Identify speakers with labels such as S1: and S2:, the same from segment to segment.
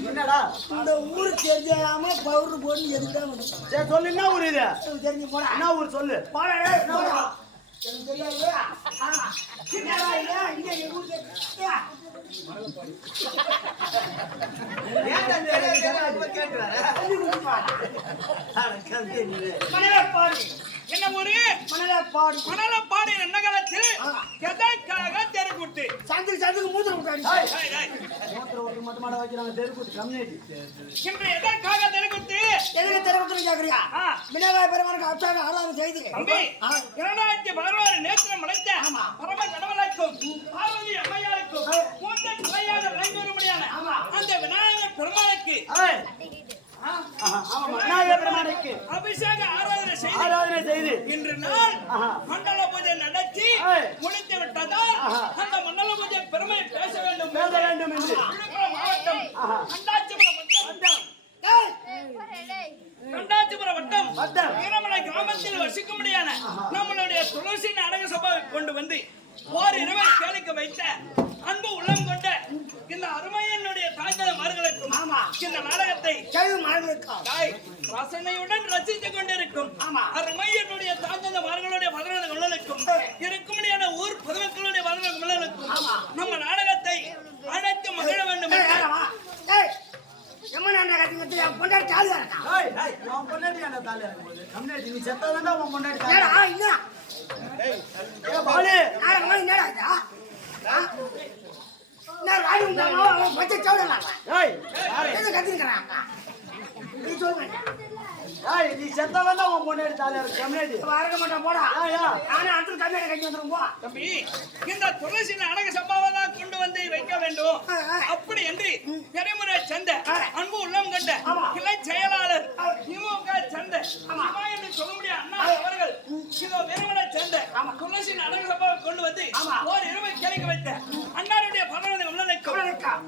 S1: என்னடா?
S2: இந்த ஊரு தெரிஞ்சாம பவுடர் போட்டு வந்து
S1: சரி சொல்லு என்ன ஊர் இது?
S2: தெரிஞ்சு போடா.
S1: என்ன ஊர் சொல்லு?
S2: போடா
S3: என்ன ஊரு
S2: மணலே பாடு
S3: மணலப்பாடி என்ன காலத்தில். எதற்காக
S1: ஏய்.
S3: டேய், டேய்.
S1: மூத்திர ஓட்டு மட்டும் மாட வைக்கிறாங்க தெருக்கூத்து கம்யூனிட்டி
S3: இன்று எதற்காக தெருக்கூட்டு
S2: எதுக்கு திறவுத்துறை கேக்குறியா. விநாயகர் பெருமானுக்கு அச்சாக ஆராதனை செய்து.
S3: இரண்டாயிரத்தி பதினாறு நேற்று முளைத்த
S2: ஆமா.
S3: பரம கடவுளுக்கும் பார்வதி அம்மையாருக்கும். மூத்த தலையாக விளங்கி வரும்படியான
S2: ஆமா.
S3: அந்த விநாயகர் பெருமாளுக்கு
S1: ஏய் ஆஹா, ஆமா விநாயகர் பெருமானுக்கு
S3: அபிஷேக ஆராதனை செய்து
S1: ஆராதனை செய்து
S3: இன்று நாள்
S1: ஆஹா.
S3: மண்டல பூஜை நடத்தி
S1: ஏய்.
S3: முடித்து விட்டதால்
S1: ஆஹா.
S3: அந்த மண்டல பூஜை பெருமை பேச வேண்டும்
S1: பேச வேண்டும் என்று.
S3: விழுப்புரம் மாவட்டம்
S1: ஆஹா.
S3: கண்டாச்சிபுரம் வட்டம்
S2: டேய்,
S3: கண்டாச்சிபுரம் வட்டம். வீரமலை கிராமத்தில் வசிக்கும்படியான நம்மளுடைய துளசி நாடக சபாவை கொண்டு வந்து ஓர் இரவை கேளிக்க வைத்த அன்பு உள்ளம் கொண்ட இந்த அருமையனுடைய
S2: ஆமா.
S3: இந்த நாடகத்தை தாய் ரசனையுடன் ரசித்துக் கொண்டிருக்கும்.
S2: ஆமா.
S3: அருமையனுடைய தாழ்ந்த மார்களுடைய பதினொன்று கொள்ளலுக்கும் இருக்கும்படியான ஊர் பொதுமக்களுடைய பதினொன்று கொள்ளலுக்கும். நம்ம நாடகத்தை அழைத்து மகிழ வேண்டும்
S2: டேய்,
S3: என்று.
S2: யாரவா? டேய், எம்மன் அண்ணா கத்தி கத்தி என் பொண்டாட்டி தாலி
S1: உன் பொண்டாட்டி என்ன தாலி கம்யூனிட்டி நீ செத்தாதான்டா உன் பொண்டாட்டி தாலி
S2: என்ன?
S1: பாலு.
S2: நாடகமா என்னடா என்ன ராணி உண்டாமா, அவன் பச்சை சவுடலாமா?
S1: ஏய் யாரு
S2: எது கத்திருக்கிறான் அக்கா? நீ சொல்லுங்க.
S1: ஏய் நீ செத்தாதான்டா உன் பொண்டாட்டி தாலி இருக்கு
S2: அவன் அறக்க மாட்டான், போடா.
S1: ஏய் யா
S2: நானே அடுத்த கம்மியான கட்டி வந்துரும், போ.
S3: தம்பி இந்த துளசி நாடக சம்பாவை தான் கொண்டு வந்து வைக்க வேண்டும். அப்படி என்று பெருமுறை சந்த. அன்பு உள்ளம்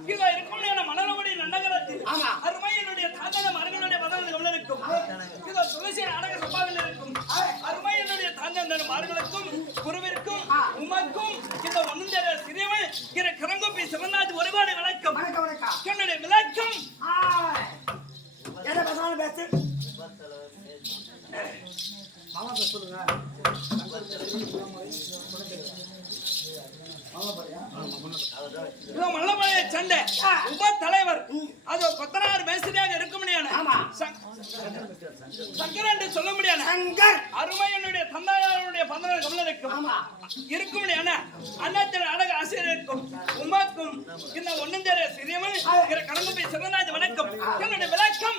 S3: இதோ இருக்கும் மணலமுடி நன்னகரத்தில்
S2: ஆமா.
S3: அருமையினுடைய தாத்தன மரங்களுடைய பகவதி உள்ளனுக்கும் இதோ துளசி நாடக சம்பாவில் இருக்கும் அருமையினுடைய தாத்தன மார்களுக்கும் குருவிற்கும் உமக்கும் இந்த ஒன்றும் சிறியவன் இரு கரங்கோப்பி சிவநாத் ஒருபாடு விளக்கம். என்னுடைய விளக்கம்
S2: ஆ. எதை பேசினாலும் பேசு.
S1: மாமா பேர் சொல்லுங்க
S3: இதோ மல்லமலையை சண்டை. உப தலைவர் அது கொத்தனார் மேஸ்திரியாக இருக்க முடியாது. சங்கர் என்று சொல்ல முடியாது
S2: சங்கர்.
S3: அருமையனுடைய தந்தையாருடைய பந்தனர் கமலனுக்கும்
S2: ஆமா.
S3: இருக்கும் முடியான அண்ணாத்தின் அழகு ஆசிரியருக்கும் உமாக்கும் இந்த ஒன்னஞ்சேர சிறியவன் சிவநாஜ் வணக்கம். என்னுடைய விளக்கம்.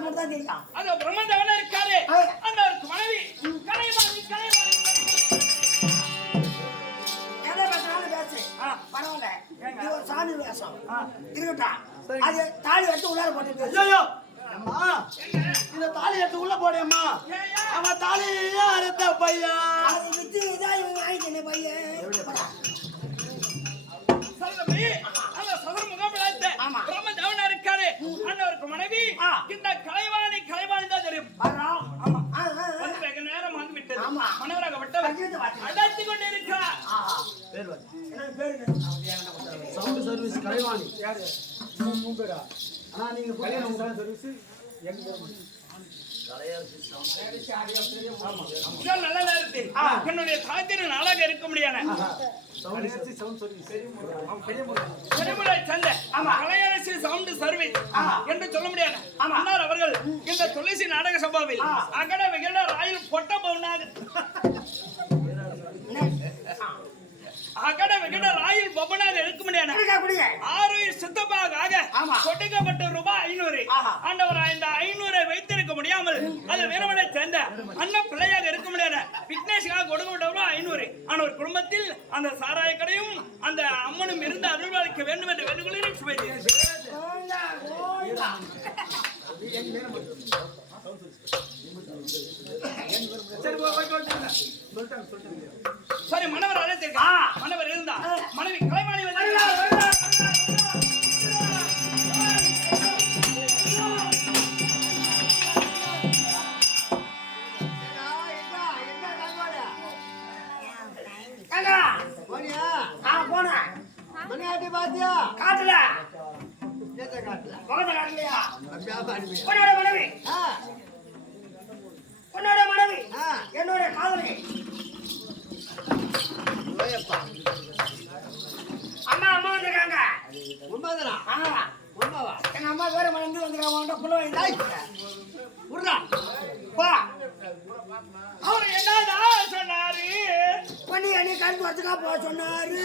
S2: மட்டும் தான் தெரியும்
S3: அது பிரம்மதேவனா இருக்காரு. அந்த ஒரு மனைவி. கலைவாணி கலைவாணி
S2: எதை பேசினாலும் பேசு. பரவாயில்ல.
S3: ஏங்க?
S2: இது ஒரு சாமி வேஷம்.
S3: ஆ.
S2: இருக்கட்டும். அது தாலி எடுத்து உள்ளார போட்டு பேசு.
S1: ஐயோ அம்மா இந்த தாலி எடுத்து உள்ள போடேம்மா
S3: ஏய்யா.
S1: அவன் தாலியே அறுத்த பையன்.
S2: அதை வித்து இதான் இவன் வாங்கிக்கணும் பையன் போடா.
S3: சொல்லுமே அந்த சதுர முகாமிலாத்த
S2: ஆமா.
S3: பிரம்மதேவனா இருக்காரு அந்த ஒரு மனைவி
S2: ஆ.
S3: இந்த கலைவாணி கலைவாணி தான் தெரியும்.
S2: ஆமா.
S3: வந்து வெகு நேரம் வந்து விட்டது.
S2: அங்கிருந்து வாங்க.
S3: அழைத்து கொண்டு
S1: பேரு? Sound service Kalaivani. ஆனா நீங்க பையன் சர்வீஸ்
S3: இன்னும் நல்ல நேரத்தில் என்னுடைய தாத்திரன் அழகாக இருக்க முடியாது சவுண்ட் சர்வீஸ் என்று சொல்ல முடியாது. அன்னார் அவர்கள் இந்த துளசி நாடக சபாவில் அகட விகட ராயில் பொட்ட பவுனாக. அகட விகட ராயில் முடியாது
S2: இருக்கா குடிங்க.
S3: ஆறு சித்தப்பாக. கொடுக்கப்பட்ட ரூபாய் ஐநூறு. ஆண்டவர் இந்த ஐநூறை இருக்க முடியாமல் அது வீரமனை சேர்ந்த அண்ணன் பிள்ளையாக இருக்க முடியாத விக்னேஷுக்காக கொடுக்க ரூபாய் ஐநூறு. ஆனால் ஒரு குடும்பத்தில் அந்த சாராய கடையும் அந்த அம்மனும் இருந்து அருள்வாளிக்க வேண்டும் என்று வேண்டுகொள்கிறேன். சுபேதி. சரி மனவர் அழைத்திருக்கா மனவர் இருந்தா மனைவி கலைவாணி
S2: வேற மறந்து வந்திருக்காங்க உன்கிட்ட புள்ள பா.
S3: அவர் என்னடா சொன்னாரு?
S2: பண்ணி அணி கரும்பு வச்சுக்கா போக சொன்னாரு.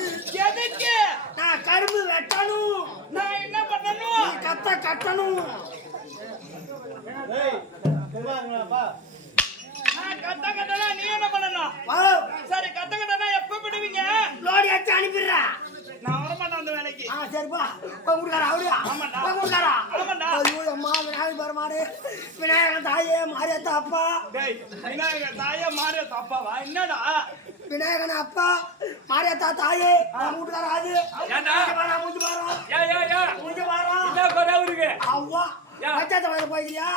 S3: எதுக்கு?
S2: நான் கரும்பு வெட்டணும்.
S3: நான் என்ன பண்ணணும்?
S2: கத்த கட்டணும்.
S3: நான் கத்த கத்தனா நீ என்ன பண்ணணும்?
S2: வா,
S3: சரி கத்த கத்தனா எப்ப விடுவீங்க?
S2: லோடி அடிச்சு அனுப்பிடுறா.
S3: நான் வரமாட்டேன் அந்த வேலைக்கு.
S2: ஆ சரிப்பா
S3: ஆமாண்டா. ஆமாண்டா.
S2: ஐயோ அம்மா விநாயகர் பெருமாடு விநாயகன் தாயே மாரியத்த அப்பா
S3: டேய் விநாயகர் தாயா மாறிய தப்பாவா என்னடா?
S2: விநாயகன் அப்பா மாரியத்தா தாயே. நான் வீட்டுக்காரா அது?
S3: ஏண்டா?
S2: முடிஞ்சு பாரா முடிஞ்சு பாரா. முடிஞ்சு பாரா. பச்சாத்து கோயில் போயிருக்கியா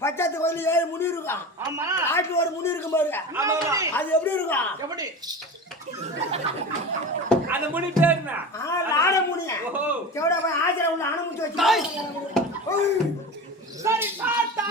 S2: பச்சாத்து கோயில் ஏழு முனி இருக்கும்
S3: ஆமா.
S2: ஆட்டுல ஒரு முனி இருக்கும் பாரு. அது எப்படி இருக்கும்
S3: எப்படி? அந்த முனி பேருனா
S2: ஆ லாட முனி. எவ்வளோ போய் ஆஜரா உள்ள அனுமதி வச்சு
S3: சரி தாத்தா.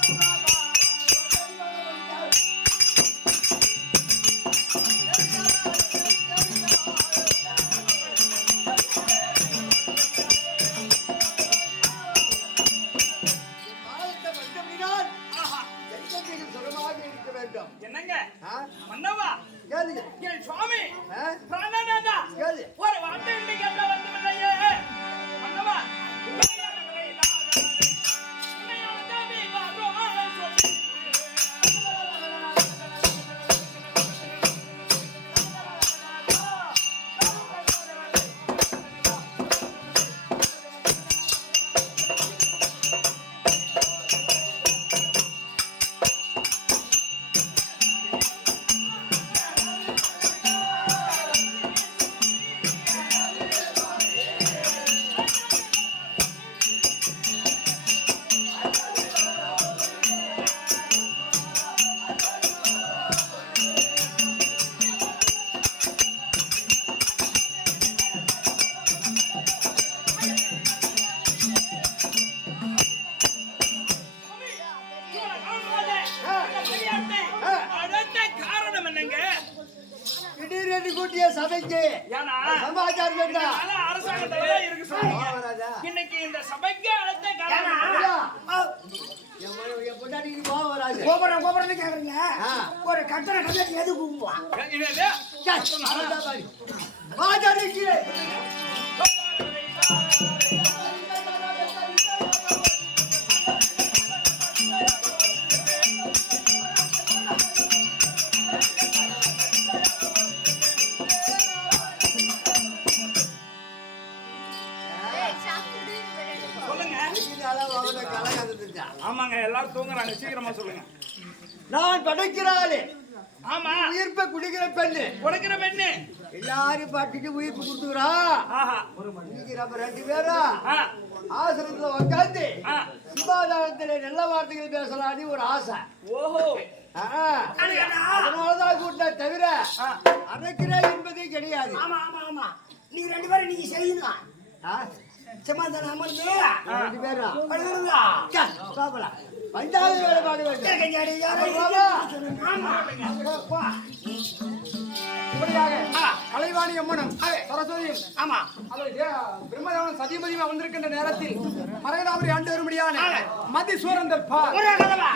S1: Thank you. கூட்டிய சபைக்கு. சமாச்சாரம் இருக்கு
S3: சார் இன்னைக்கு இந்த சபைக்கு அழைத்த
S2: கோபுரம் கோபுரம் கேக்குறீங்க? ஒரு கட்டண கதை எது கூப்பிடுவான்
S1: நான் படைக்கிறாளே
S3: ஆமா.
S1: உயிர்ப்பை குடிக்கிற பெண்ணு.
S3: உடைக்கிற பெண்ணு.
S1: எல்லாரும் பாட்டுக்கு உயிர்ப்பு கொடுத்துக்கிறா.
S3: ஆஹா.
S1: இன்னைக்கு நம்ம ரெண்டு ஆசிரமத்துல உட்காந்து நல்ல வார்த்தைகள் பேசலாம்னு ஒரு ஆசை.
S3: ஓஹோ.
S1: ஆ, அதனாலதான் கூட்டின தவிர. அரைக்கிற என்பதே கிடையாது.
S2: ஆமா ஆமா ஆமா. நீங்க ரெண்டு பேரும் நீங்க சமாதானம் அமர்ந்து.
S1: ரெண்டு பேரும் சாப்பிடலாம். பஞ்சாயத்து வேலை பார்க்க வேண்டும்.
S2: பா.
S4: இப்படியாக கலைவாணி அம்மனும் சரஸ்வதியும்
S2: ஆமா.
S4: அது பிரம்மதேவன் சதிபதியுமா வந்திருக்கின்ற நேரத்தில் மறையதாபுரி ஆண்டு வரும்படியான மதி சூரந்தர்
S2: கதவா?